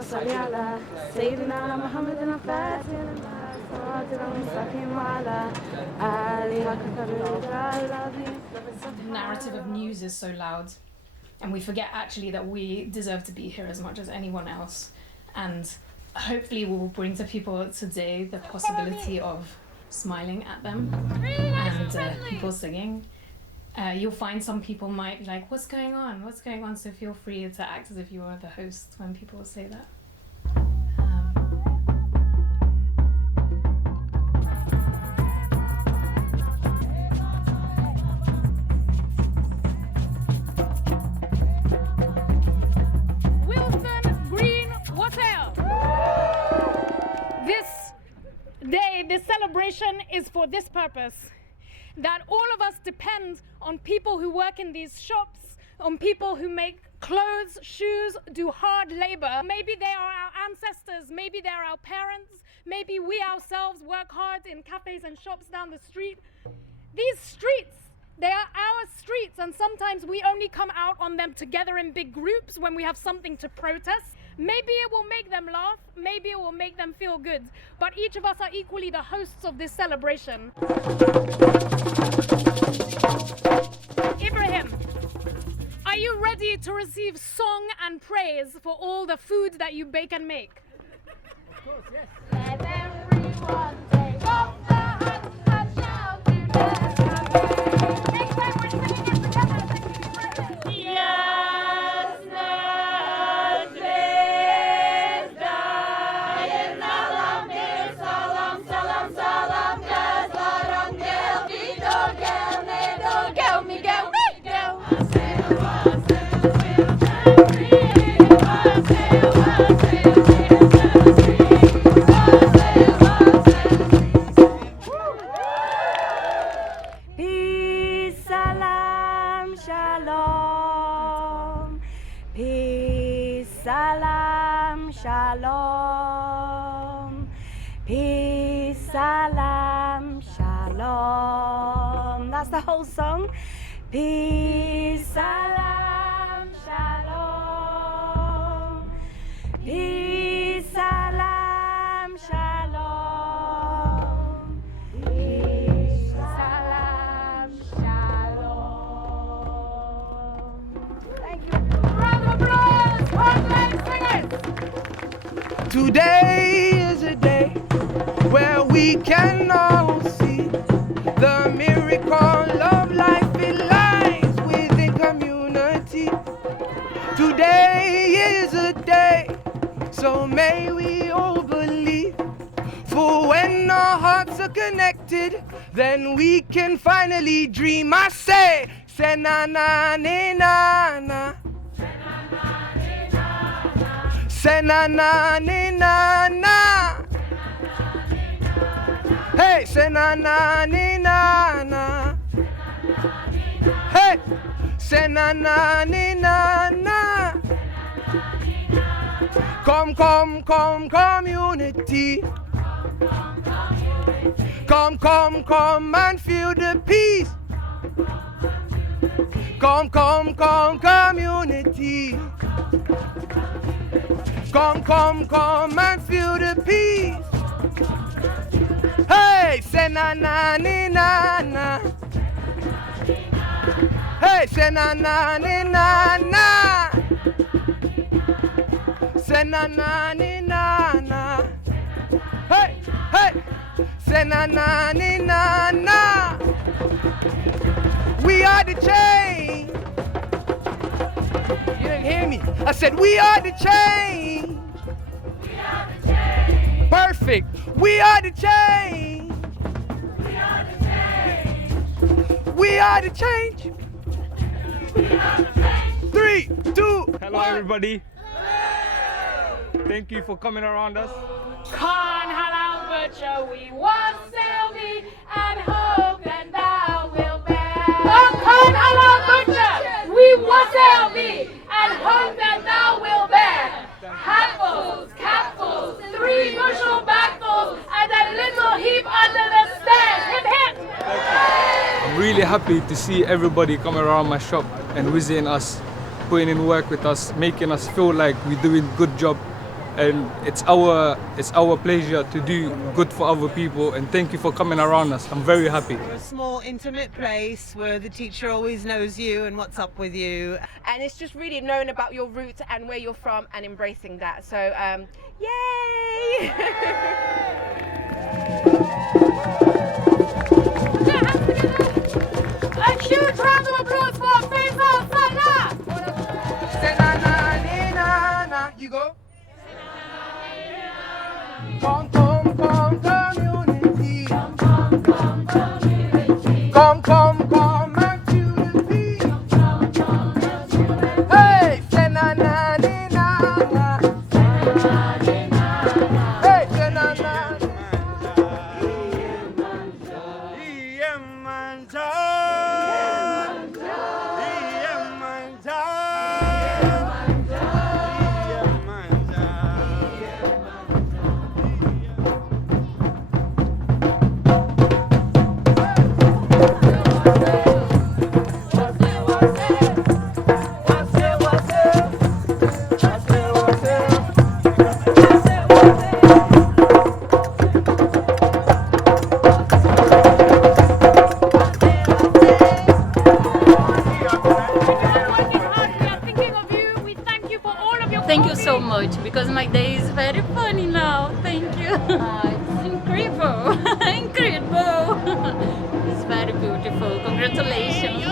صل على سيدنا محمد الفاتح صراط المستقيم وعلى آله حق قدره العظيم. The narrative of news is so loud, and we forget actually that we deserve to be here as much as anyone else. And hopefully we will bring to people today the possibility of smiling at them and people singing. You'll find some people might be like, what's going on? What's going on? So feel free to act as if you are the host when people say that. Willesden Green Wassail. This day, this celebration is for this purpose. That all of us depend on people who work in these shops, on people who make clothes, shoes, do hard labor. Maybe they are our ancestors, maybe they're our parents, maybe we ourselves work hard in cafes and shops down the street. These streets, they are our streets, and sometimes we only come out on them together in big groups when we have something to protest. Maybe it will make them laugh, maybe it will make them feel good, but each of us are equally the hosts of this celebration. Ibrahim, are you ready to receive song and praise for all the food that you bake and make? Of course, yes. Let everyone take off the hats and shout together. Next time we're singing it together. Yes, Salam, shalom. Peace, salam, shalom. That's the whole song. Peace, salam, shalom. Peace, salam, shalom. Peace, salam, shalom. Thank you. Round of applause for the singers. Today is a day where we can all see the miracle of life. It lies within community. Today is a day, so may we all believe. For when our hearts are connected, then we can finally dream. I say na na na na. Say na na na na. Hey, say na na na na. Hey, say na na na na. Come, community. Come and feel the peace. Come, community. Come and feel the peace. Hey, say na na na na. Hey, say na na na na. Say na na na na. Hey, say na na na na. We are the change. You didn't hear me. I said we are the change. We are the change. Perfect. We are the change. We are the change. We are the change. We are the change. 3, 2, Hello, 1. everybody. Thank you for coming around us. Khan halal butcher, we wassail thee and hope that thou wilt bear. Oh, Khan halal butcher, we wassail thee and hope that thou wilt bear. Hatfuls, capfuls, 3 bushel bagfuls, and a little heap under the stairs. Hip hip! I'm really happy to see everybody come around my shop and visiting us, putting in work with us, making us feel like we're doing a good job. and it's our pleasure to do good for other people, and thank you for coming around us. I'm very happy. A small intimate place where the teacher always knows you and what's up with you. And it's just really knowing about your roots and where you're from and embracing that. So, yay! A huge round of applause for Faisal Salah! You go. Come, come, come, community. Come, come, come, community. Come, come, come, activity. Come, come, come, activity. Hey, say na na ni na na. Hey, say na na. Thank you so much, because my day is very funny now. Thank you. It's incredible. Incredible. It's very beautiful. Congratulations.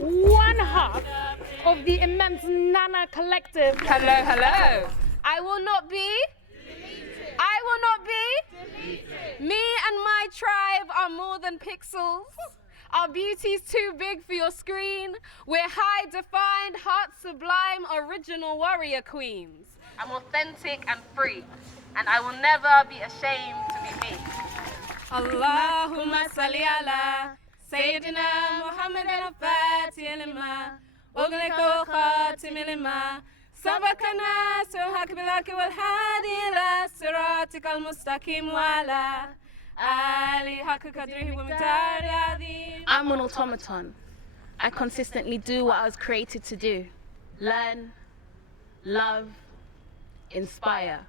One half of the immense Nana collective. Hello, hello. I will not be. I will not be. Me and my tribe are more than pixels. Our beauty's too big for your screen. We're high defined, heart sublime, original warrior queens. I'm authentic and free, and I will never be ashamed to be me. Allahumma salli ala Sayyidina Muhammad al-Fatih lima ughliqa khatim lima sabaqana suhaq bilaki wal hadi ila siratikal mustaqim wala ali haqq qadrihi wa miqdari azim. I'm an automaton. I consistently do what I was created to do. Learn, love, inspire.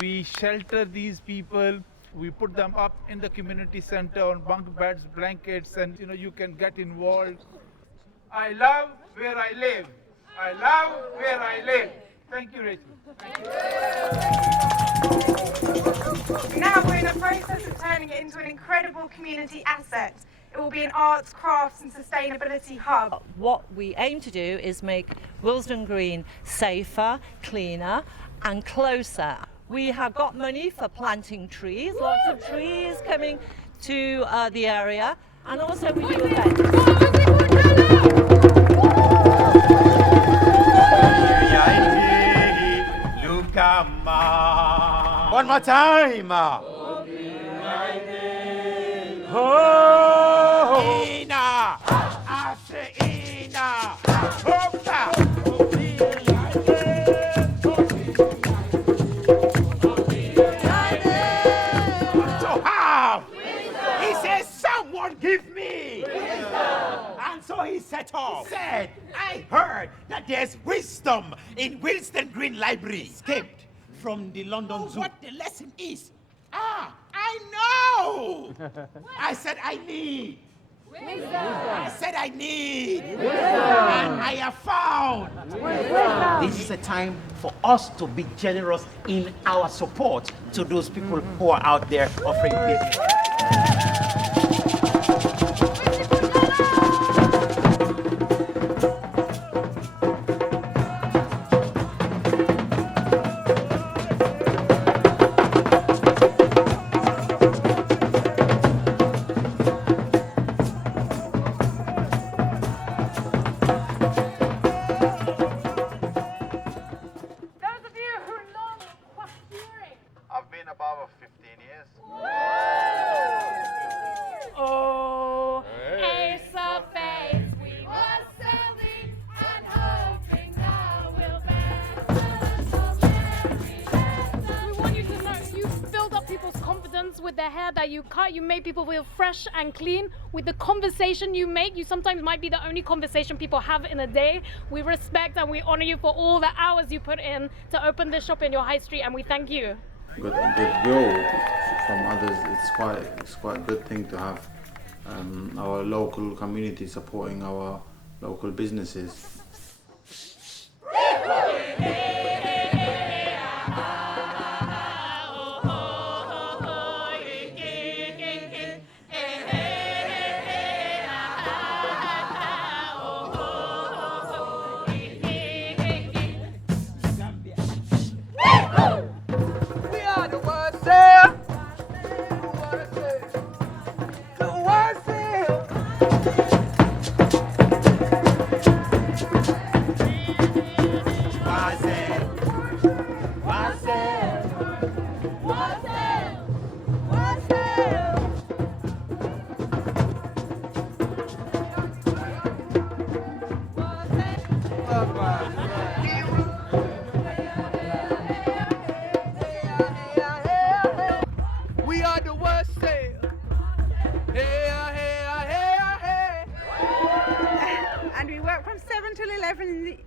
We shelter these people. We put them up in the community center on bunk beds, blankets, and you can get involved. I love where I live. I love where I live. Thank you, Rachel. Now we're in the process of turning it into an incredible community asset. It will be an arts, crafts and sustainability hub. What we aim to do is make Willesden Green safer, cleaner and closer. We have got money for planting trees, lots of trees coming to the area, and also we do events. One more time. Oh, Ina, I say Ina, so how? He says, someone give me wisdom. And so he set off. He said, I heard that there's wisdom in Willesden Green Library. Escaped from the London Zoo. What the lesson is? I know! I said I need. Wisdom. I said I need. Wisdom. And I have found. Wisdom. This is a time for us to be generous in our support to those people who are out there offering business. the hair that you cut. You make people feel fresh and clean. With the conversation you make, you sometimes might be the only conversation people have in a day. We respect and we honor you for all the hours you put in to open this shop in your high street, and we thank you. Goodwill from others. It's quite a good thing to have our local community supporting our local businesses. And we work from 7 till 11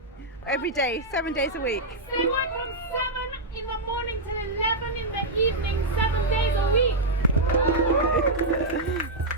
every day, 7 days a week. They work from 7 in the morning till 11 in the evening, 7 days a week.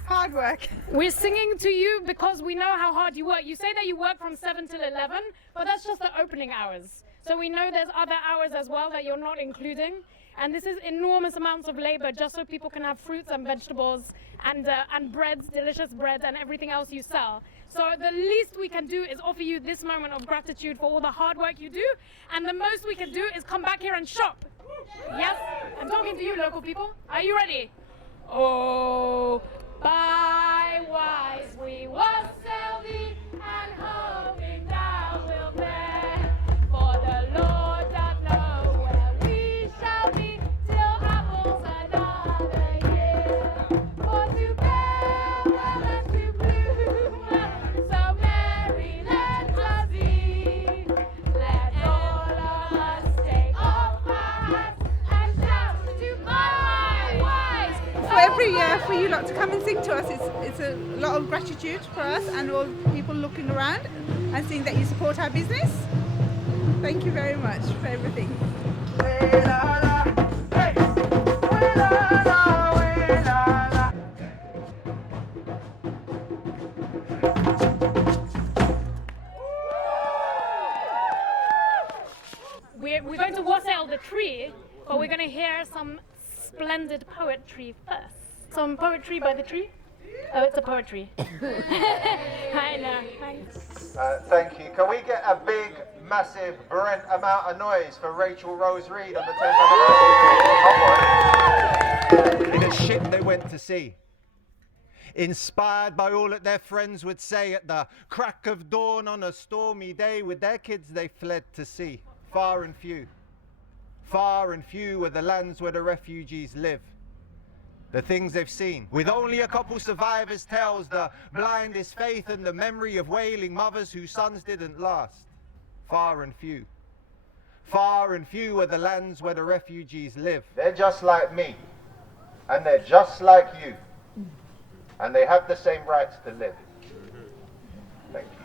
Hard work. We're singing to you because we know how hard you work. You say that you work from 7 till 11, but that's just the opening hours. So we know there's other hours as well that you're not including. And this is enormous amounts of labor just so people can have fruits and vegetables and breads, delicious bread and everything else you sell. So the least we can do is offer you this moment of gratitude for all the hard work you do. And the most we can do is come back here and shop. Yes? I'm talking to you, local people. Are you ready? Oh, buy wise, we wassail thee, and hoping thou wilt bear. For the Lord doth know where we shall be till apples another year. For to bear well and to bloom, so merry let us be. Let all of us take off our hats and shout to buy wise. For every year for you lot to come and sing to us, it's a lot of gratitude for us and all people looking around and seeing that you support our business. Thank you very much for everything. We're going to wassail the tree, but we're going to hear some splendid poetry first. Some poetry by the tree? Oh, it's a poetry. I know, thanks. Thank you. Can we get a big, massive, Brent amount of noise for Rachel Rose Reid on the 10th anniversary? In a ship they went to sea, inspired by all that their friends would say at the crack of dawn on a stormy day. With their kids they fled to sea. Far and few were the lands where the refugees live. The things they've seen, with only a couple survivors' tales, the blindest faith and the memory of wailing mothers whose sons didn't last. Far and few were the lands where the refugees live. They're just like me, and they're just like you, and they have the same rights to live. Thank you.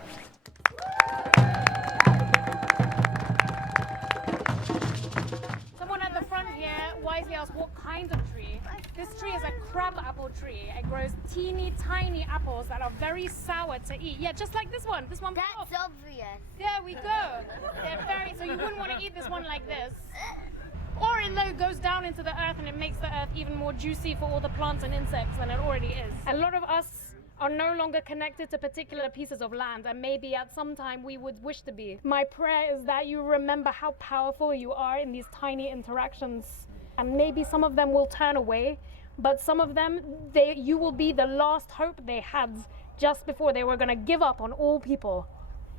Someone at the front here wisely asked what kind of tree. This tree is a crab apple tree. It grows teeny tiny apples that are very sour to eat. Yeah, just like this one. This one. That's obvious. There we go. They're very, so you wouldn't want to eat this one like this. Or it goes down into the earth and it makes the earth even more juicy for all the plants and insects than it already is. A lot of us are no longer connected to particular pieces of land, and maybe at some time we would wish to be. My prayer is that you remember how powerful you are in these tiny interactions, and maybe some of them will turn away, but some of them, you will be the last hope they had just before they were going to give up on all people.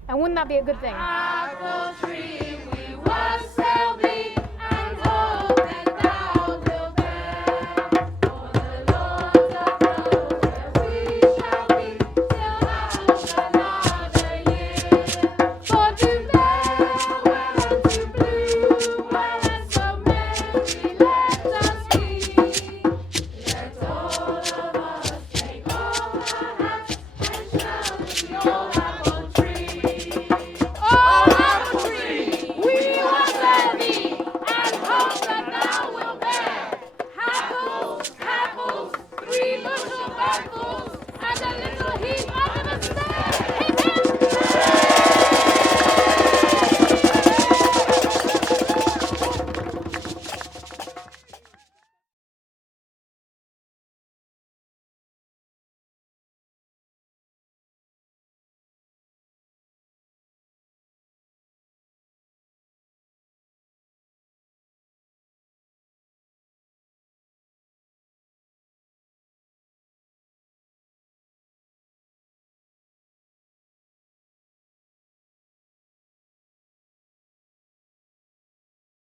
And wouldn't that be a good thing? Apple tree, we wassail.